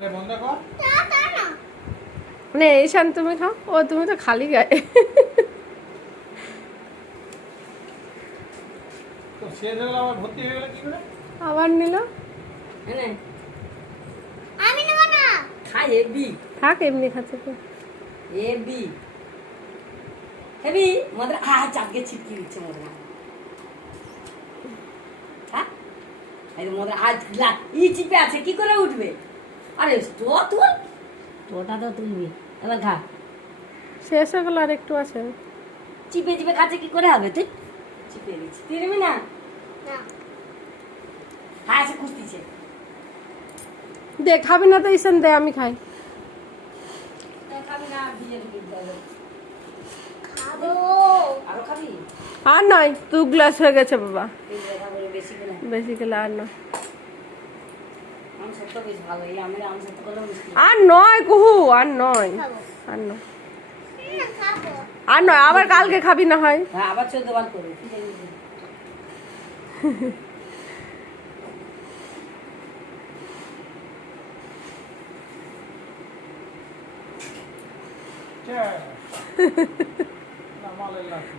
বন্ধ কর। মানে এইশান তুমি খাও, ও তুমি তো খালি গায়ে। তো শেষ হয়ে গেল, আবার ভর্তি হয়ে গেল কি করে? আবার নিল। আমি নেব না। খাই এবি। থাক, এমনি খাচ্ছে তো। এবি হেবি মদরা চাপকে ছিটকি দিচ্ছে মদরা। হ্যাঁ এই মদরা আজ ই চিপে আছে কি করে উঠবে? আরে তো তুল, তোটা তো তুলবি। এবার খা। শেষ হয়ে গেল, আর একটু আছে। চিপে চিপে খাচ্ছে কি করে হবে? তুই চিপে দিচ্ছি, তিরবি না না। হ্যাঁ সে খুঁজতিছে। দে, খাবি না তো ঈশান, দে আমি খাই। খাবি না দিয়ে দিবি দাও। খাবো। আরো খাবি? আর নয়, 2 গ্লাস হয়ে গেছে বাবা। এই দেখা বলে বেশি করে। বেশি খেলে আর নয়। আম সত্য বেশ ভালো, এই আমের আম সত্য করলে মিষ্টি। আর নয় কুহু, আর নয়, আর নয়, আর নয়। আবার কালকে খাবি না হয়। হ্যাঁ আবার 14 বার করবে কি জানি। না মালের লাঠি।